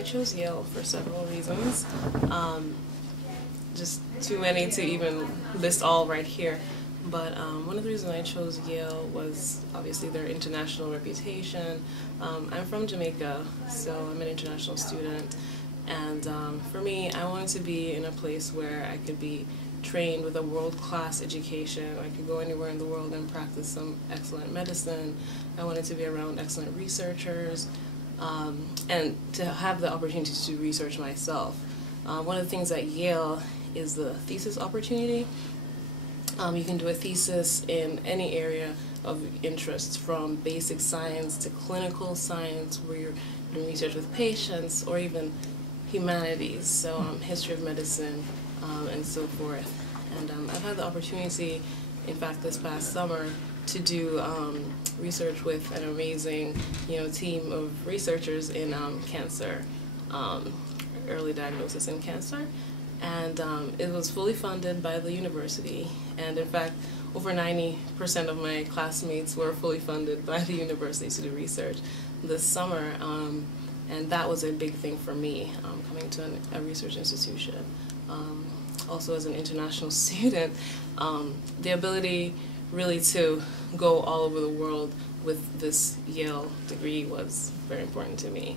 I chose Yale for several reasons. Just too many to even list all right here. But one of the reasons I chose Yale was obviously their international reputation. I'm from Jamaica, so I'm an international student. And for me, I wanted to be in a place where I could be trained with a world-class education. I could go anywhere in the world and practice some excellent medicine. I wanted to be around excellent researchers, and to have the opportunity to do research myself. One of the things at Yale is the thesis opportunity. You can do a thesis in any area of interest, from basic science to clinical science, where you're doing research with patients, or even humanities, so history of medicine, and so forth. And I've had the opportunity, in fact, this past summer, to do research with an amazing, team of researchers in cancer, early diagnosis in cancer. And it was fully funded by the university, and in fact, over 90% of my classmates were fully funded by the university to do research this summer, and that was a big thing for me, coming to a research institution. Also, as an international student, the ability really to go all over the world with this Yale degree was very important to me.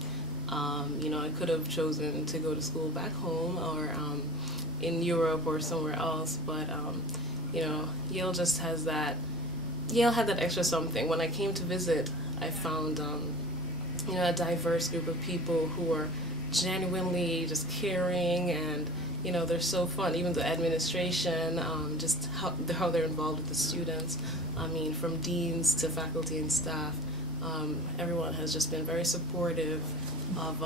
I could have chosen to go to school back home or in Europe or somewhere else, but Yale just has that. Yale had that extra something. When I came to visit, I found a diverse group of people who are genuinely just caring, and they're so fun. Even the administration, just how they're involved with the students. I mean, from deans to faculty and staff, everyone has just been very supportive of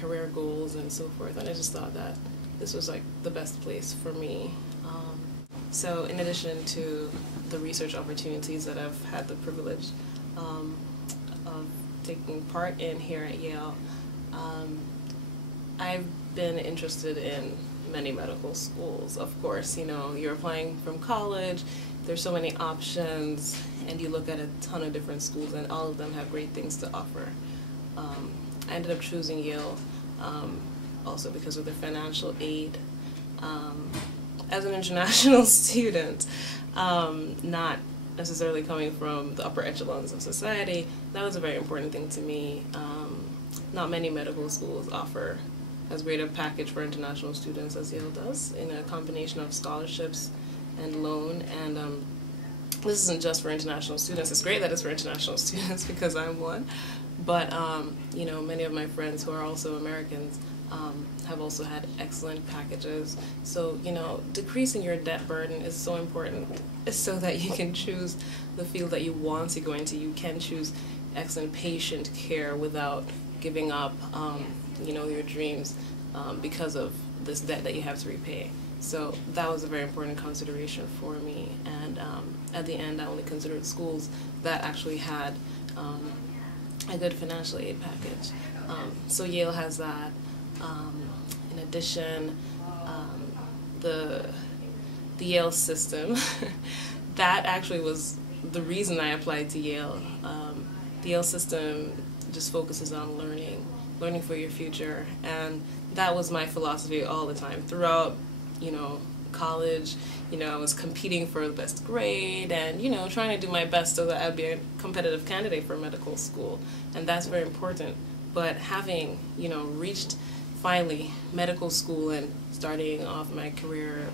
career goals and so forth. And I just thought that this was like the best place for me. So in addition to the research opportunities that I've had the privilege of taking part in here at Yale, I've been interested in many medical schools. Of course, you're applying from college, there's so many options, and you look at a ton of different schools, and all of them have great things to offer. I ended up choosing Yale also because of their financial aid. As an international student, not necessarily coming from the upper echelons of society, that was a very important thing to me. Not many medical schools offer as great a package for international students as Yale does, in a combination of scholarships and loan. And this isn't just for international students. It's great that it's for international students because I'm one. But many of my friends who are also Americans have also had excellent packages. So decreasing your debt burden is so important, so that you can choose the field that you want to go into. You can choose excellent patient care without giving up your dreams because of this debt that you have to repay. So that was a very important consideration for me, and at the end I only considered schools that actually had a good financial aid package. So Yale has that. In addition, the Yale system, that actually was the reason I applied to Yale. The Yale system just focuses on learning for your future, and that was my philosophy all the time throughout college. I was competing for the best grade, and trying to do my best so that I'd be a competitive candidate for medical school, and that's very important. But having reached finally medical school and starting off my career,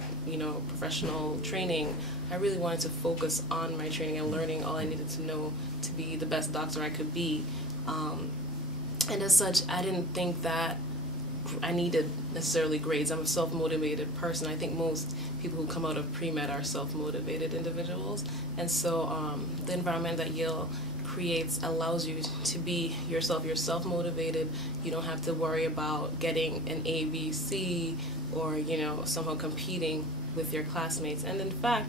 professional training, I really wanted to focus on my training and learning all I needed to know to be the best doctor I could be. And as such, I didn't think that I needed necessarily grades. I'm a self-motivated person. I think most people who come out of pre-med are self-motivated individuals. And so the environment that Yale creates allows you to be yourself. You're self-motivated. You don't have to worry about getting an A, B, C, or somehow competing with your classmates. And in fact,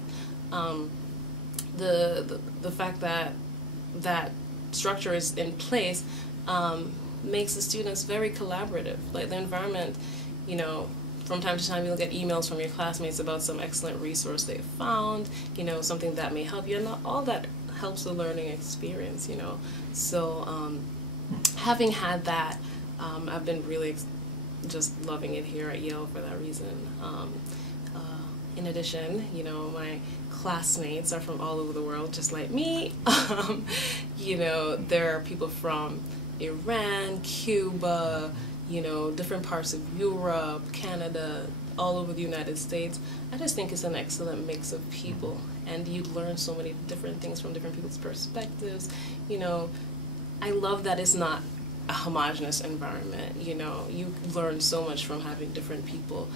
the fact that that structure is in place makes the students very collaborative. Like the environment, from time to time you'll get emails from your classmates about some excellent resource they've found, something that may help you, and all that helps the learning experience, So having had that, I've been really just loving it here at Yale for that reason. In addition, you know, my classmates are from all over the world, just like me. You know, there are people from Iran, Cuba, you know, different parts of Europe, Canada, all over the United States. I just think it's an excellent mix of people, and you learn so many different things from different people's perspectives. You know, I love that it's not a homogenous environment. You know, you learn so much from having different people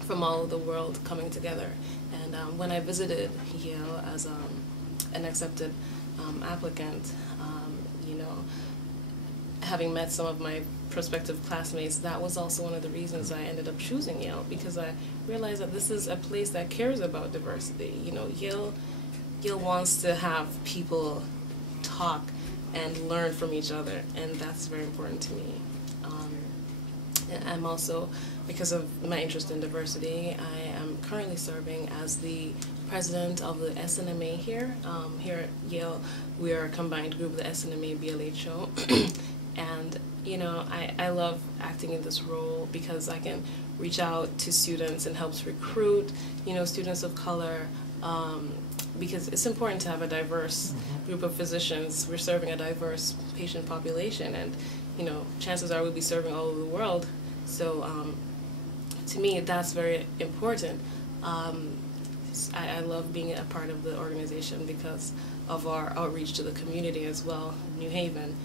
from all over the world coming together. And when I visited Yale as an accepted applicant, you know, having met some of my prospective classmates, that was also one of the reasons I ended up choosing Yale, because I realized that this is a place that cares about diversity. You know, Yale wants to have people talk and learn from each other, and that's very important to me. I'm also, because of my interest in diversity, I am currently serving as the president of the SNMA here. Here at Yale, we are a combined group, the SNMA BLHO. And, you know, I love acting in this role because I can reach out to students and helps recruit, you know, students of color, because it's important to have a diverse group of physicians. We're serving a diverse patient population, and, you know, chances are we'll be serving all over the world. So to me, that's very important. I love being a part of the organization because of our outreach to the community as well. New Haven,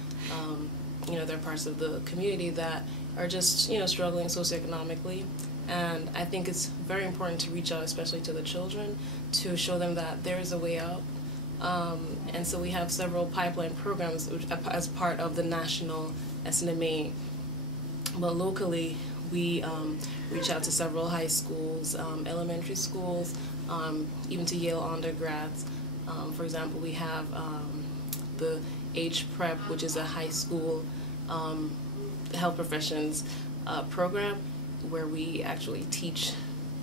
you know, they're parts of the community that are just, you know, struggling socioeconomically. And I think it's very important to reach out, especially to the children, to show them that there is a way out. And so we have several pipeline programs as part of the national SNMA. But locally, we reach out to several high schools, elementary schools, even to Yale undergrads. For example, we have the H-Prep, which is a high school health professions program, where we actually teach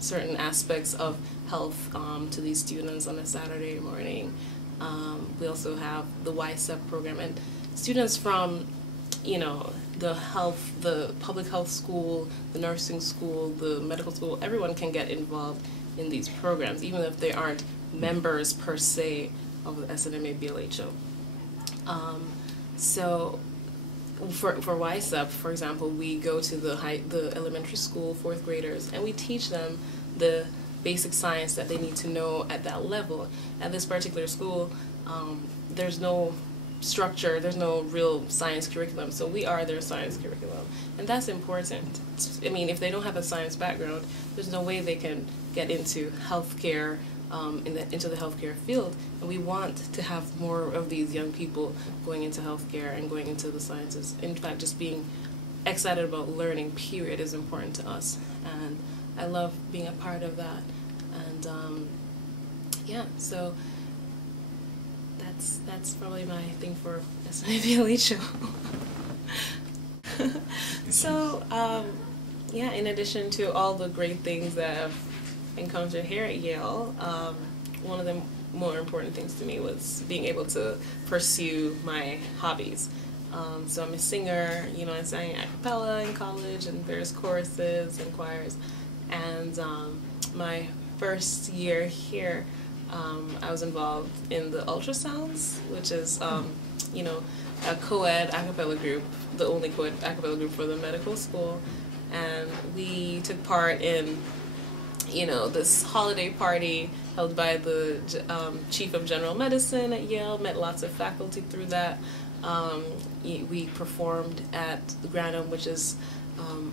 certain aspects of health to these students on a Saturday morning. We also have the YSEP program, and students from, you know, the public health school, the nursing school, the medical school, everyone can get involved in these programs, even if they aren't members per se of the SNMA BLHO. So for YSEP, for example, we go to the elementary school, fourth graders, and we teach them the basic science that they need to know at that level. At this particular school, there's no structure, there's no real science curriculum, so we are their science curriculum, and that's important. I mean, if they don't have a science background, there's no way they can get into healthcare, into the healthcare field, and we want to have more of these young people going into healthcare and going into the sciences. In fact, just being excited about learning, period, is important to us, and I love being a part of that. And yeah, so that's probably my thing for SNMA BLHO. So yeah, in addition to all the great things that I've encountered here at Yale, one of the more important things to me was being able to pursue my hobbies. So I'm a singer, you know, I sang a cappella in college and various choruses and choirs. And my first year here, I was involved in the ultrasounds, which is, you know, a co-ed a cappella group, the only co-ed a cappella group for the medical school. And we took part in, you know, this holiday party held by the chief of general medicine at Yale, met lots of faculty through that. We performed at the Granum, which is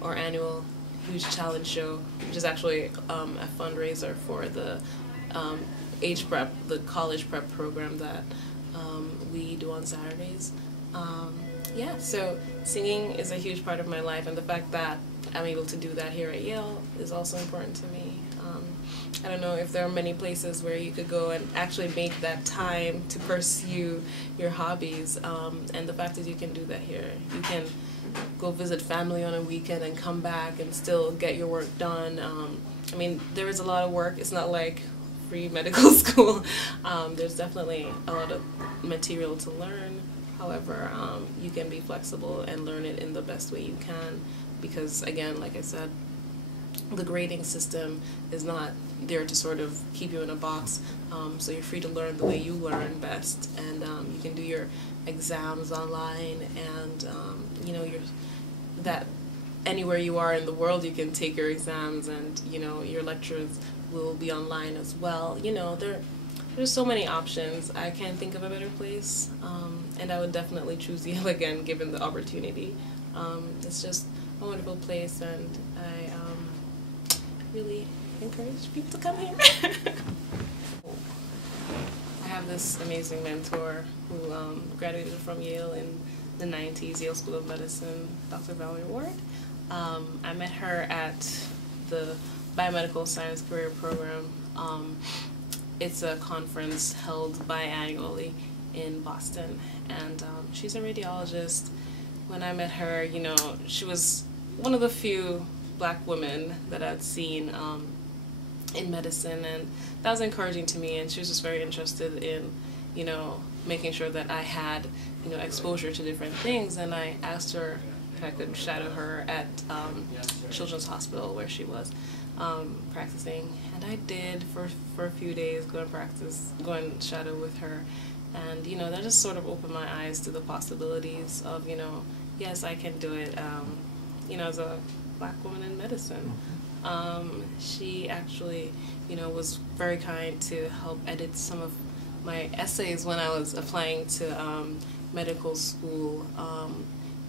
our annual huge challenge show, which is actually a fundraiser for the H-Prep, the college prep program that we do on Saturdays. Yeah, so singing is a huge part of my life, and the fact that I'm able to do that here at Yale is also important to me. I don't know if there are many places where you could go and actually make that time to pursue your hobbies, and the fact that you can do that here. You can go visit family on a weekend and come back and still get your work done. I mean, there is a lot of work. It's not like free medical school. There's definitely a lot of material to learn. However, you can be flexible and learn it in the best way you can, because again, like I said, the grading system is not there to sort of keep you in a box, so you're free to learn the way you learn best, and you can do your exams online, and you know, that anywhere you are in the world you can take your exams, and you know, your lectures will be online as well. You know, there's so many options. I can't think of a better place, and I would definitely choose Yale again given the opportunity. It's just a wonderful place, and I really encourage people to come here. I have this amazing mentor who graduated from Yale in the 90s, Yale School of Medicine, Dr. Valerie Ward. I met her at the Biomedical Science Career Program. It's a conference held biannually in Boston, and she's a radiologist. When I met her, you know, she was one of the few Black women that I'd seen in medicine, and that was encouraging to me, and she was just very interested in, you know, making sure that I had, you know, exposure to different things, and I asked her if I could shadow her at Children's Hospital where she was practicing, and I did for a few days, go and shadow with her, and you know, that just sort of opened my eyes to the possibilities of, you know, yes, I can do it, you know, as a Black woman in medicine. She actually, you know, was very kind to help edit some of my essays when I was applying to medical school.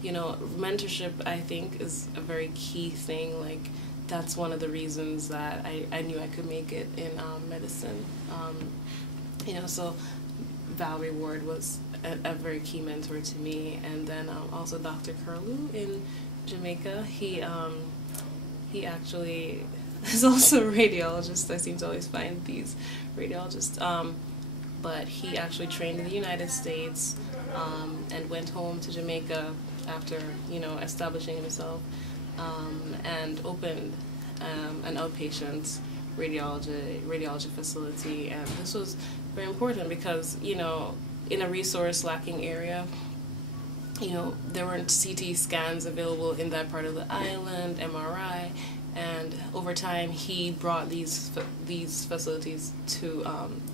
You know, mentorship, I think, is a very key thing. Like, that's one of the reasons that I knew I could make it in medicine. You know, so Valerie Ward was a very key mentor to me, and then also Dr. Curlew in Jamaica. He actually is also a radiologist. I seem to always find these radiologists. But he actually trained in the United States and went home to Jamaica after, you know, establishing himself, and opened an outpatient radiology facility. And this was very important because, you know, in a resource-lacking area, you know, there weren't CT scans available in that part of the island, MRI, and over time he brought these facilities to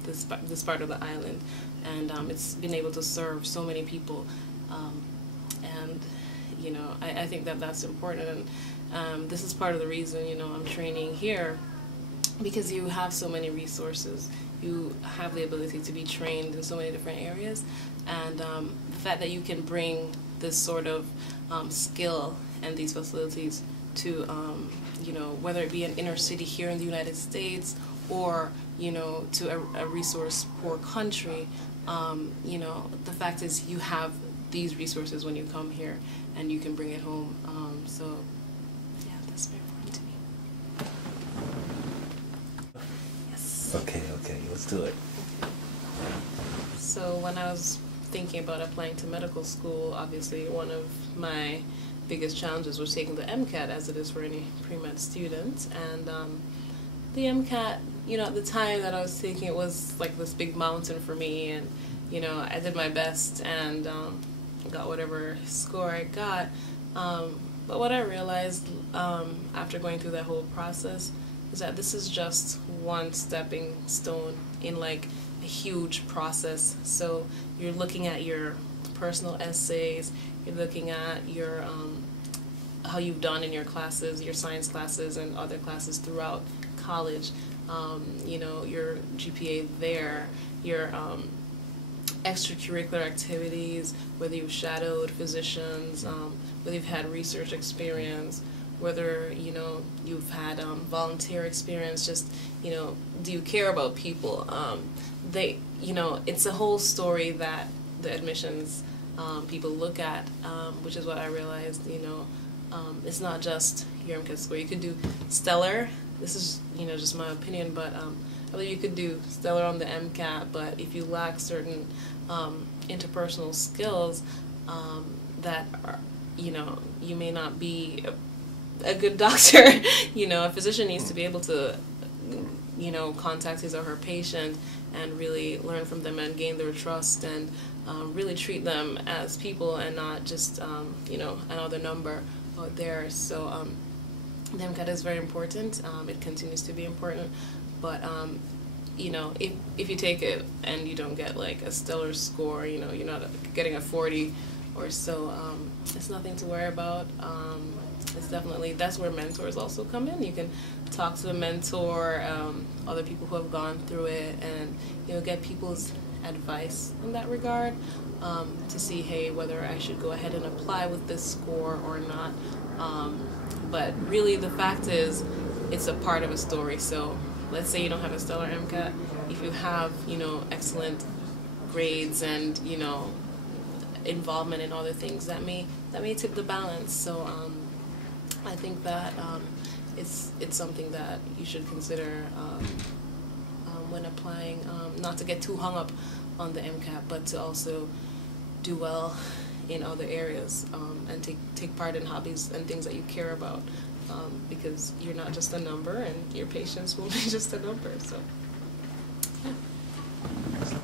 this part of the island, and it's been able to serve so many people, and you know, I think that that's important, and this is part of the reason, you know, I'm training here, because you have so many resources, you have the ability to be trained in so many different areas, and the fact that you can bring this sort of skill and these facilities to, you know, whether it be an inner city here in the United States or, you know, to a resource-poor country, you know, the fact is you have these resources when you come here and you can bring it home. So, yeah, that's very important to me. Yes. Okay, let's do it. So when I was thinking about applying to medical school, obviously one of my biggest challenges was taking the MCAT, as it is for any pre-med student. And the MCAT, you know, at the time that I was taking it was like this big mountain for me, and you know, I did my best and got whatever score I got. But what I realized after going through that whole process is that this is just one stepping stone in like a huge process. So you're looking at your personal essays, you're looking at your how you've done in your classes, your science classes and other classes throughout college, you know, your GPA there, your extracurricular activities, whether you've shadowed physicians, whether you've had research experience, whether, you know, you've had volunteer experience, just, you know, do you care about people? You know, it's a whole story that the admissions people look at, which is what I realized, you know, it's not just your MCAT score. You could do stellar. This is, you know, just my opinion, but I believe you could do stellar on the MCAT, but if you lack certain interpersonal skills that are, you know, you may not be a good doctor. You know, a physician needs to be able to, you know, contact his or her patient and really learn from them and gain their trust, and really treat them as people and not just another number out there. So the MCAT is very important. It continues to be important, but if you take it and you don't get like a stellar score, you're not getting a 40 or so, it's nothing to worry about. It's definitely, that's where mentors also come in. You can talk to a mentor, other people who have gone through it, and get people's advice in that regard, to see, hey, whether I should go ahead and apply with this score or not. But really, the fact is, it's a part of a story. So let's say you don't have a stellar MCAT. If you have, excellent grades and, involvement in other things, that may tip the balance. So I think that it's something that you should consider when applying, not to get too hung up on the MCAT, but to also do well in other areas, and take part in hobbies and things that you care about, because you're not just a number, and your patients will be just a number. So.